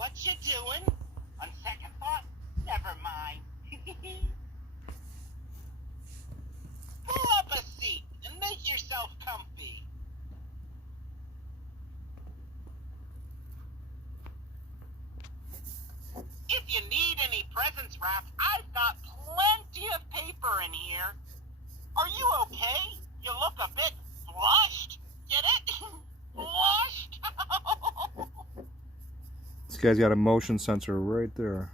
What you doing? On second thought, never mind. Pull up a seat and make yourself comfy. If you need any presents wrapped, I've got plenty of paper in here. Are you okay? You look a bit flushed. Get it? Flushed? This guy's got a motion sensor right there.